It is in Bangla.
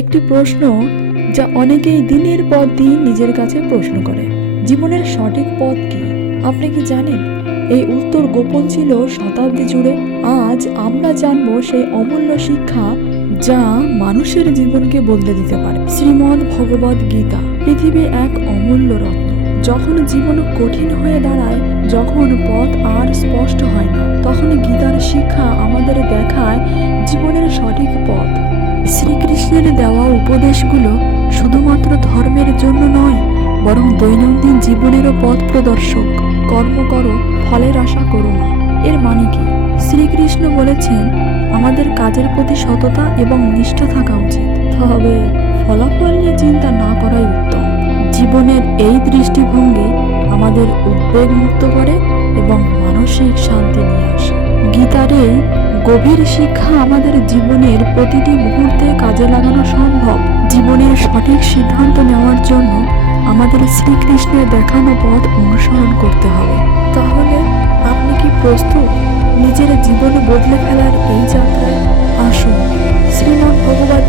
একটি প্রশ্ন যা অনেকেই দিনের পর দিন নিজের কাছে প্রশ্ন করে, জীবনের সঠিক পথ কি? আপনি কি জানেন এই উত্তর গোপন ছিল শতাব্দী জুড়ে? আজ আমরা জানব সেই অমূল্য শিক্ষা যা মানুষের জীবনকে বদলে দিতে পারে। শ্রীমদ্ ভগবদ গীতা পৃথিবীর এক অমূল্য রত্ন। যখন জীবন কঠিন হয়ে দাঁড়ায়, যখন পথ আর স্পষ্ট হয় না, তখন গীতার শিক্ষা আমাদের দেখায় জীবনের সঠিক পথ। শ্রীকৃষ্ণের দেওয়া উপদেশগুলো শুধুমাত্র ধর্মের জন্য নয়, বরং দৈনন্দিন জীবনেরও পথ প্রদর্শক। কর্ম করো, ফলের আশা করো না। এর মানে কি? শ্রীকৃষ্ণ বলেছেন আমাদের কাজের প্রতি সততা এবং নিষ্ঠা থাকা উচিত, তবে ফলাফল নিয়ে চিন্তা না করাই উত্তম। জীবনের এই দৃষ্টিভঙ্গি আমাদের উদ্বেগ মুক্ত করে এবং মানসিক শান্তি নিয়ে আসে। গীতার এই গভীর শিক্ষা আমাদের জীবনের প্রতিটি মুহূর্তে কাজে লাগানো সম্ভব। জীবনের সঠিক সিদ্ধান্ত নেওয়ার জন্য আমাদের শ্রীকৃষ্ণের দেখানো পথ অনুসরণ করতে হবে। তাহলে আপনি কি প্রস্তুত নিজের জীবন বদলে ফেলার এই যাত্রায়? আসুন শ্রীমদ্ ভগবদ